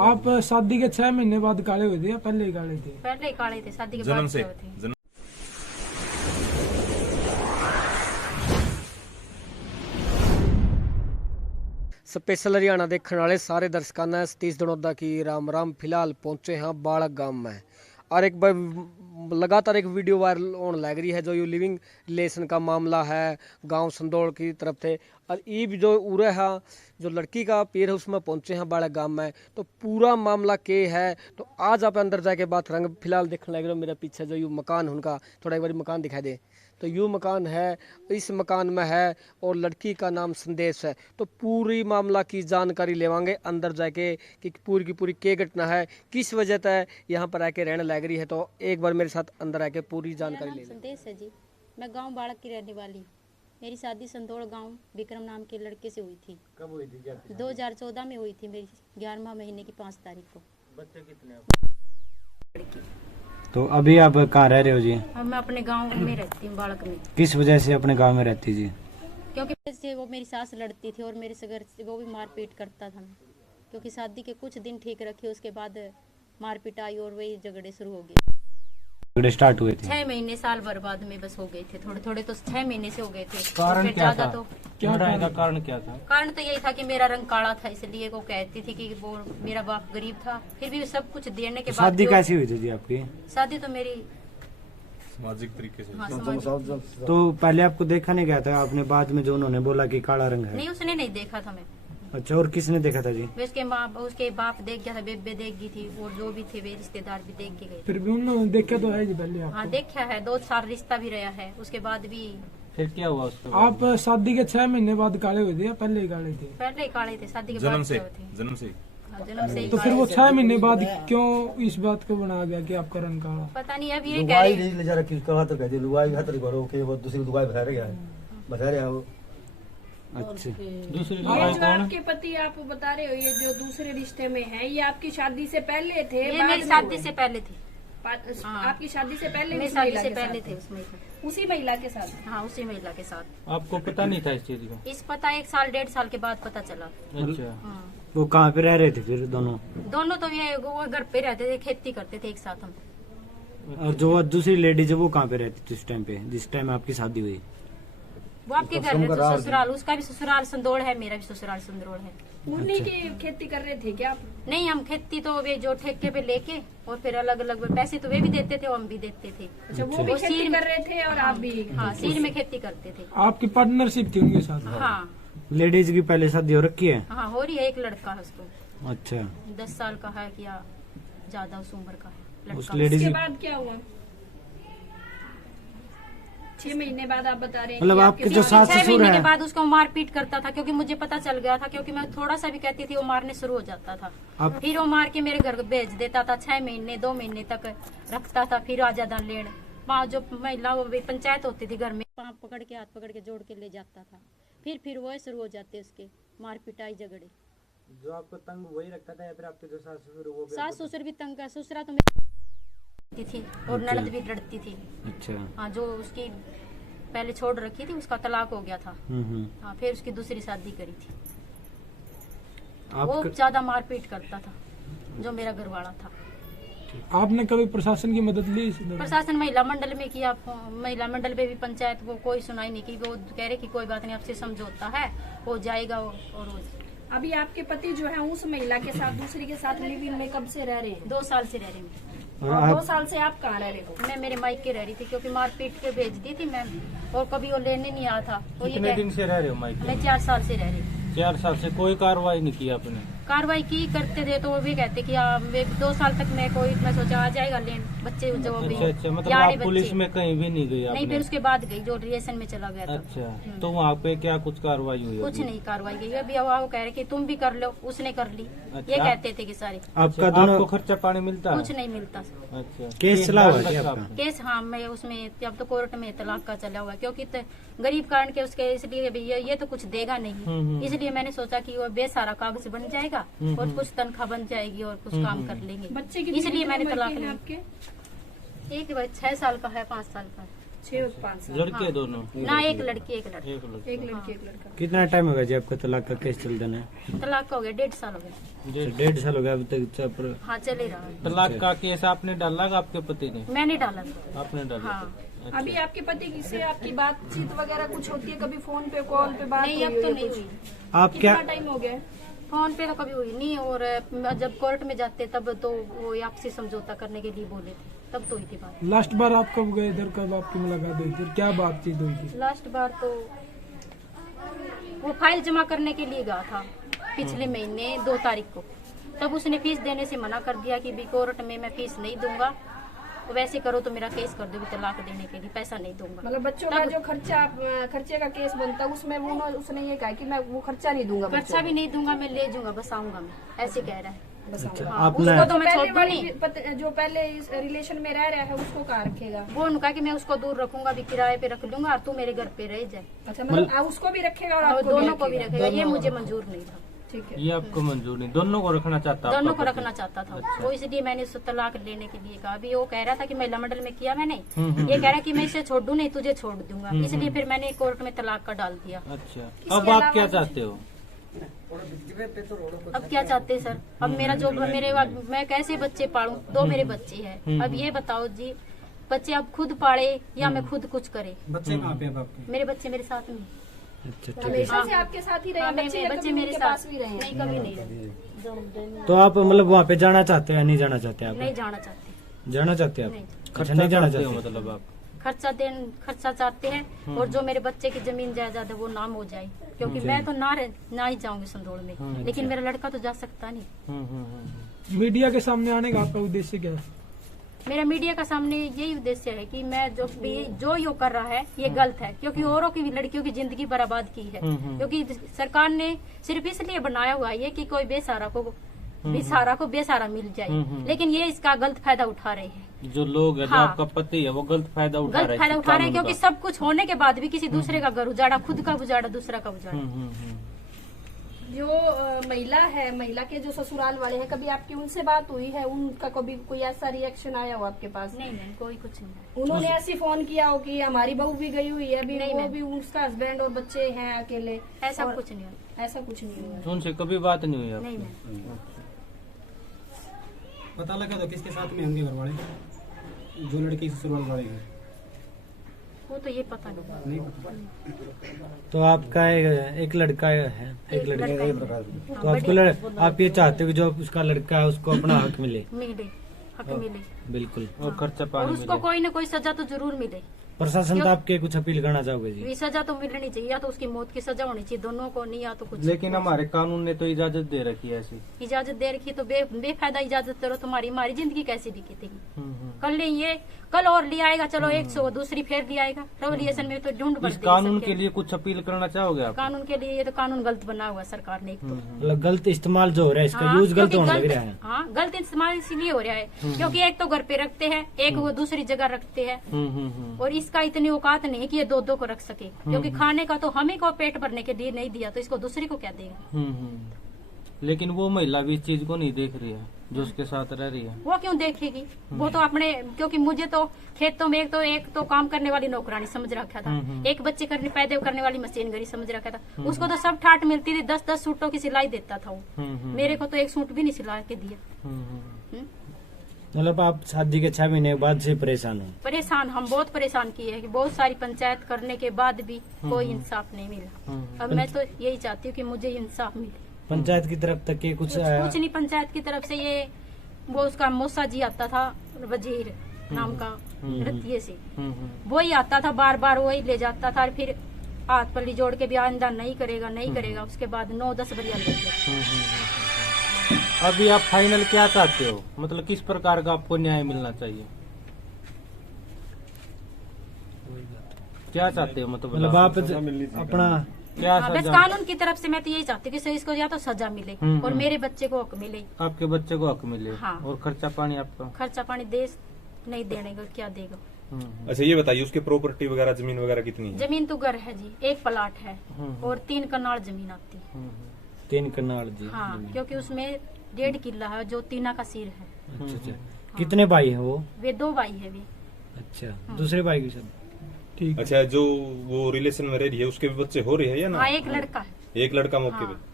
आप शादी के 6 महीने बाद काले हुए थे या पहले ही काले थे? पहले ही काले थे, शादी के जन्म बाद से थे। स्पेशल हरियाणा देखने वाले सारे दर्शकों ने सतीश दनोदा की राम राम। फिलहाल पहुंचे हैं बालक गांव में और एक बार लगातार एक वीडियो वायरल होने लग रही है जो ये लिविंग रिलेशन का मामला है गांव संदौड़ की तरफ से। और ये भी जो उरे है जो लड़की का पीर है उसमें पहुंचे हैं बालक गांव में, तो पूरा मामला के है तो आज आप अंदर जाके बात करेंगे। फिलहाल देखने लग रहे हो मेरे पीछे जो यू मकान उनका, थोड़ा एक बार मकान दिखाई दे तो यू मकान है, इस मकान में है और लड़की का नाम संदेश है। तो पूरी मामला की जानकारी लेवांगे अंदर जाके कि पूरी की पूरी क्या घटना है, किस वजह से यहाँ पर आके रहने लग रही है। तो एक बार मेरे साथ अंदर आके पूरी जानकारी ले। संदेश है जी, मैं गांव बालक की रहने वाली। मेरी शादी संदौड़ गांव विक्रम नाम के लड़के से हुई थी। कब हुई थी? 2014 में हुई थी मेरी 11वां महीने की 5 तारीख को। बच्चे कितने? लड़की। तो अभी आप कहाँ रह रहे हो जी? अब मैं अपने गांव में रहती हूँ, बालक में। किस वजह से अपने गांव में रहती जी? क्योंकि से वो मेरी सास लड़ती थी और मेरे से घर से वो भी मारपीट करता था। क्योंकि शादी के कुछ दिन ठीक रखे, उसके बाद मारपीट आई और वही झगड़े शुरू हो गए। झगड़े स्टार्ट हुए थे 6 महीने साल बर्बाद में बस हो गए थे, थोड़े थोड़े तो 6 महीने से हो गए थे। कारण फिर क्या ज्यादा था? तो क्यों रहेगा? कारण क्या था? कारण तो यही था कि मेरा रंग काला था, इसलिए वो कहती थी कि वो मेरा बाप गरीब था। फिर भी सब कुछ देने के बाद शादी कैसी हुई थी जी आपकी? शादी तो मेरी सामाजिक तरीके से। हाँ, सामाजिक। तो पहले आपको देखा नहीं गया था? आपने बाद में जो उन्होंने बोला कि काला रंग है। नहीं, उसने नहीं देखा था मैं। अच्छा, और किसने देखा था जी? वे उसके बाप देख गया था, बेबे देख गई थी और जो भी थे वे रिश्तेदार भी देख के गए। फिर भी उन्होंने देखा तो है जी पहले आपको? हाँ, देखा है, 2 साल रिश्ता भी रहा है, उसके बाद भी। फिर क्या हुआ उसके? आप शादी के 6 महीने बाद काले हुए थे या पहले ही काले थे? पहले ही काले थे, शादी के जन्म बाद से थे। जन्म से हाँ, जन्म से ही तो फिर वो काले। 6 महीने बाद क्यों इस बात को बनाया गया कि आपका रंग काला? पता नहीं, अब ये कह रहे हैं। ले जा रखी कहा तो कहते लुगाई खातर करो कि वो दूसरी लुगाई बता रहे हैं, बता रहे हैं वो। अच्छा, दूसरी ये जो आपके पति आप बता रहे हो, ये जो दूसरे रिश्ते में है, ये आपकी शादी से पहले थे? ये बाद मेरी में शादी हुए? से पहले थी। हाँ। आपकी शादी से पहले मेरी उस शादी महिला से के पहले साथ थे थे? उसमें। उसी महिला के साथ? हाँ, उसी महिला के साथ। आपको पता नहीं था इस चीज का? इस पता 1 साल 1.5 साल के बाद पता चला। अच्छा, हाँ। वो कहाँ पे रह रहे थे फिर दोनों? दोनों तो ये वो घर पे रहते थे, खेती करते थे एक साथ हम। और जो वो दूसरी लेडीज है वो कहाँ पे रहती थी उस टाइम पे, जिस टाइम आपकी शादी हुई? वो आपके घर में तो ससुराल, उसका भी ससुराल संदौड़ है, मेरा भी ससुराल संदौड़ है। उन्हीं की खेती कर रहे थे क्या आप? नहीं, हम खेती तो वे जो ठेके पे लेके और फिर अलग अलग पैसे तो वे भी देते थे और हम भी देते थे। अच्छा, वो भी खेती कर रहे थे और आप भी? हाँ, सीर में खेती करते थे। आपकी पार्टनरशिप थी उनके साथ? हाँ लेडीज की पहले शादी हो रखी है? हाँ, हो रही है। एक लड़का है उसको, अच्छा, 10 साल का है या ज्यादा उस उम्र का है उस लड़का। लेडीज उसके बाद क्या हुआ? 6 महीने बाद आप बता रहे हैं मतलब कि आपके आपके जो साथ- सास 6 ससुर महीने के है बाद उसको मारपीट करता था, क्योंकि मुझे पता चल गया था। क्योंकि मैं थोड़ा सा भी कहती थी वो मारने शुरू हो जाता था। आप- फिर वो मार के मेरे घर भेज देता था। 6 महीने 2 महीने तक रखता था, फिर आ जाता लेन। वहाँ जो महिला वो भी पंचायत होती थी घर में, पाँव पकड़ के हाथ पकड़ के जोड़ के ले जाता था। फिर वो शुरू हो जाते उसके मारपिटाई झगड़े। जो आपको तंग वही रखता था या फिर आपके जो सास ससुर वो भी? सास ससुर भी तंग कर, ससुरा तो मेरी थी और ननद भी लड़ती थी। अच्छा, हाँ, जो उसकी पहले छोड़ रखी थी उसका तलाक हो गया था। हाँ, फिर उसकी दूसरी शादी करी थी। वो आप ज्यादा मारपीट करता था जो मेरा घर वाला था। आपने कभी प्रशासन की मदद ली इस दौरान? प्रशासन महिला मंडल में किया, महिला मंडल में भी पंचायत, वो कोई सुनाई नहीं की। वो कह रहे कि कोई बात नहीं, आपसे समझौता है, हो जाएगा और अभी आपके पति जो है उस महिला के साथ, दूसरी के साथ लिव इन में कब से रह रहे हैं? 2 साल से रह रही हूँ। और 2 साल से आप कहाँ रह रहे हो? मैं मेरे मायके रह रही थी, क्योंकि मारपीट के भेज दी थी मैं, और कभी वो लेने नहीं आया था। वो कितने दिन से रह रहे हो माइक? मैं 4 साल से रह रही हूँ। 4 साल से कोई कार्रवाई नहीं की आपने? कार्रवाई की करते थे तो वो भी कहते कि 2 साल तक मैं सोचा आ जाएगा लेन बच्चे जो भी। अच्छा, मतलब यारे आप पुलिस बच्चे। में कहीं भी नहीं गई नहीं, आपने? फिर उसके बाद गई जो रिलेशन में चला गया था। अच्छा, तो वहाँ पे क्या कुछ कार्रवाई हुई? कुछ अभी? नहीं कार्रवाई की। अभी वो कह रहे कि तुम भी कर लो, उसने कर ली। अच्छा, ये कहते थे कि सारे। आपका अच्छा, दोनों आपको खर्चा पानी मिलता है? कुछ नहीं मिलता अच्छा, केस चला हुआ है डाल क्या रखा आपका? आपने? केस। हाँ, मैं उसमें अब तो कोर्ट में तलाक का चला हुआ है, क्योंकि गरीब कारण के उसके, इसलिए भी ये तो कुछ देगा नहीं। इसलिए मैंने सोचा कि वो बेसारा कागज बन जाएगा और कुछ तनख्वाह बन जाएगी और कुछ काम कर लेंगे। बच्चे की इसलिए मैंने तलाक है लिया। आपके? एक 6 साल का है, 5 साल का है। 6 और 5 साल। लड़के दोनों? ना एक लड़की एक लड़का। एक लड़के। एक लड़की एक लड़का। कितना टाइम हो गया जी आपका तलाक का केस चलते हैं? तलाक का हो गया 1.5 साल हो गया। 1.5 साल हो गया अभी तक? हाँ चले रहा है। तलाक का केस आपने डाला कि आपके पति ने? मैंने डाला। आपने डाला? हाँ। अभी आपके पति की से आपकी बातचीत वगैरह कुछ होती है कभी फोन पे कॉल पे बात नहीं, अब हुई तो है नहीं कुछ? हुई। आप क्या कितना टाइम हो गया है? फोन पे तो कभी हुई नहीं, और जब कोर्ट में जाते तब तो वो आपसी समझौता करने के लिए बोले थे, तब तो हुई थी बात। लास्ट बार आप कब गए इधर, कब आपकी मुलाकात हुई थी, क्या बातचीत हुई थी? लास्ट बार तो वो फाइल जमा करने के लिए गया था पिछले महीने 2 तारीख को। तब उसने फीस देने से मना कर दिया कि भी कोर्ट में मैं फीस नहीं दूंगा, वैसे करो तो मेरा केस कर दो, भी तलाक देने के लिए पैसा नहीं दूंगा। मतलब बच्चों का जो खर्चे का केस बनता है उसमें उसने ये कहा कि मैं वो खर्चा नहीं दूंगा, खर्चा भी नहीं दूंगा, मैं ले जाऊंगा, बसाऊंगा मैं, ऐसे कह रहा है। अच्छा, हाँ, आपने उसको तो मैं पहले छोड़ दूँ नहीं। वाली जो पहले इस रिलेशन में रह रहा है उसको कहाँ रखेगा? वो उनका कि मैं उसको दूर रखूंगा, भी किराए पे रख लूंगा और तू मेरे घर पे रह जाए। अच्छा, मतलब आप उसको भी रखेगा और और आपको दोनों को भी रखेगा, ये मुझे मंजूर नहीं था। ठीक है। ये आपको मंजूर नहीं? दोनों को रखना चाहता? दोनों को आपका रखना चाहता था वो, इसलिए मैंने उससे तलाक लेने के लिए कहा। अभी वो कह रहा था कि महिला मंडल में किया मैंने, ये कह रहा है कि मैं इसे छोड़ दूं, नहीं तुझे छोड़ दूंगा, इसलिए फिर मैंने कोर्ट में तलाक का डाल दिया। अच्छा, अब आप क्या चाहते हो? अब क्या चाहते हैं सर? अब मेरा जो मैं कैसे बच्चे पालूं? 2 मेरे बच्चे हैं, अब ये बताओ जी, बच्चे अब खुद पाले या मैं खुद कुछ करे? बच्चे कहाँ पे आपके? मेरे बच्चे मेरे साथ में। अच्छा, हमेशा से आपके साथ ही रहे हाँ, बच्चे, या बच्चे कभी मेरे उनके साथ पास भी रहे हैं? नहीं, कभी नहीं रहे। तो आप मतलब वहाँ पे जाना चाहते हो या नहीं जाना चाहते आप? नहीं जाना चाहते। जाना चाहते हैं नहीं। आप? अच्छा, नहीं जाना चाहते हो चाहते? मतलब आप? खर्चा चाहते हैं, और जो मेरे बच्चे की जमीन जायदाद है वो नाम हो जाए, क्योंकि मैं तो ना ही जाऊंगी संदोड़ में, लेकिन मेरा लड़का तो जा सकता नहीं। मीडिया के सामने आने का आपका उद्देश्य क्या है? मेरा मीडिया का सामने यही उद्देश्य है कि मैं जो यो कर रहा है ये गलत है, क्योंकि औरों की लड़कियों की जिंदगी बर्बाद की है, क्योंकि सरकार ने सिर्फ इसलिए बनाया हुआ है कि कोई बेसहारा को बेसहारा मिल जाए, लेकिन ये इसका गलत फायदा उठा रहे हैं। जो लोग है, जो हाँ। आपका पति है, वो गलत फायदा उठा रहे हैं हैं, क्योंकि सब कुछ होने के बाद भी किसी दूसरे का घर उजाड़ा, खुद का उजाड़ा, दूसरा का उजाड़ा। जो महिला है, महिला के जो ससुराल वाले हैं, कभी आपकी उनसे बात हुई है? उनका कभी कोई ऐसा रिएक्शन आया हो आपके पास? नहीं, कोई कुछ नहीं। उन्होंने ऐसी फोन किया हो कि हमारी बहू भी गई हुई है, अभी नहीं, वो नहीं। भी, उसका हस्बैंड और बच्चे हैं अकेले? ऐसा और कुछ नहीं हुआ। ऐसा कुछ नहीं हुआ। उनसे कभी बात नहीं हुई नहीं, आपकी? नहीं। पता लगा तो किसके साथ में होंगे घर वाले, जो लड़की ससुराल वाले हैं? वो तो ये पता नहीं। तो आपका एक लड़का है, एक लड़की? लड़का है। तो आपको आप ये चाहते हो कि जो उसका लड़का है उसको अपना हक मिले? हक मिले, बिल्कुल। और खर्चा और पानी उसको मिले? कोई ना कोई सजा तो जरूर मिले। प्रशासन तो आपके कुछ अपील करना चाहोगे जी? सजा तो मिलनी चाहिए, या तो उसकी मौत की सजा होनी चाहिए दोनों को, नहीं या तो कुछ। लेकिन हमारे कानून ने तो इजाजत दे रखी है ऐसी। इजाजत दे रखी तो बेफायदा इजाजत करो, तुम्हारी हमारी जिंदगी कैसे बीतेगी? कल ले ये कल और ले आएगा, चलो 100 दूसरी फिर ले आएगा। रेवोल्यूशन में तो ढूंढ इस कानून के लिए कुछ अपील करना चाहोगे आप? कानून के लिए ये तो कानून गलत बना हुआ सरकार ने एक तो। मतलब गलत इस्तेमाल जो हो रहा है, इसका यूज गलत होने लग रहा है। हाँ, गलत इस्तेमाल इसीलिए हो रहा है क्योंकि एक तो घर पे रखते हैं, एक वो दूसरी जगह रखते हैं, और इसका इतनी औकात नहीं कि ये 2 को रख सके, क्योंकि खाने का तो हमें को पेट भरने के लिए नहीं दिया, तो इसको दूसरी को क्या देगा? लेकिन वो महिला भी इस चीज को नहीं देख रही है जो उसके साथ रह रही है। वो क्यों देखेगी? वो तो अपने, क्योंकि मुझे तो खेतों में एक तो काम करने वाली नौकरानी समझ रखा था, एक बच्चे पैदा करने वाली मशीनगरी समझ रखा था, उसको तो सब ठाट मिलती थी, 10-10 सूटों की सिलाई देता था वो। मेरे को तो एक सूट भी नहीं सिला के दिया। मतलब आप शादी के 6 महीने बाद से परेशान हो? परेशान, हम बहुत परेशान किए हैं कि बहुत सारी पंचायत करने के बाद भी कोई इंसाफ नहीं मिला। अब मैं तो यही चाहती हूँ कि मुझे इंसाफ मिले। पंचायत की तरफ तक के कुछ कुछ नहीं, पंचायत की तरफ से ये वो उसका मौसा जी आता था, वजीर नाम का, रतिये से, वो ही आता था, बार वही ले जाता था, और फिर हाथ पल्ली जोड़ के भी आइंदा नहीं करेगा। उसके बाद 9-10 बरिया ले गया। अभी आप फाइनल क्या चाहते हो? मतलब किस प्रकार का आपको न्याय मिलना चाहिए? क्या चाहते हो? मतलब आप अपना क्या हाँ, बस सजा? कानून की तरफ से मैं तो यही चाहती हूँ कि इसको या तो सजा मिले और मेरे बच्चे को हक मिले। आपके बच्चे को हक मिले। हाँ। और खर्चा पानी आपका? खर्चा पानी देश नहीं देने का, क्या देगा? अच्छा ये बताइए उसके प्रॉपर्टी वगैरह जमीन वगैरह कितनी है? जमीन तो घर है जी, 1 प्लाट है और 3 कनाल जमीन आती है। 3 कनाल जी? हाँ, क्योंकि उसमें 1.5 किला है जो तीना का सिर है। अच्छा। कितने भाई हैं वो? वे 2 भाई है वे। अच्छा, दूसरे भाई की सब? ठीक है। अच्छा, जो वो रिलेशन में रह रही है उसके भी बच्चे हो रहे हैं या ना? हाँ, एक लड़का है। एक लड़का मौके हाँ। पे।